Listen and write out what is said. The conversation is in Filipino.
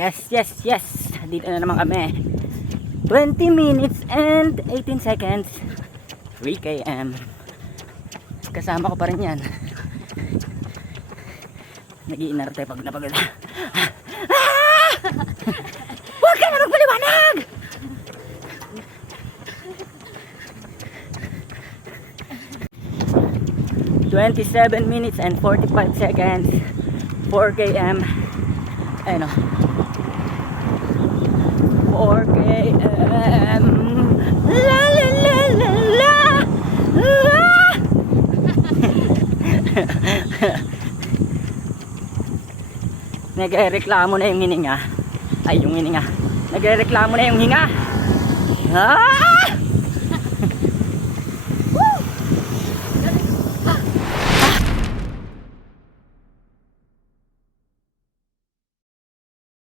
Yes, yes, yes. Dito na naman kami. 20 minutes and 18 seconds. 3 km. Kasama ko pa rin yan. Nag-iinarte pag napagod. Huwag ka na magpaliwanag! ...27 minutes and 45 seconds. 4 km. Ayun o. 4 km. La la la la la. Nagrereklamo na yung hininga. Ay, yung hininga. Nagrereklamo na yung hinga. Ah!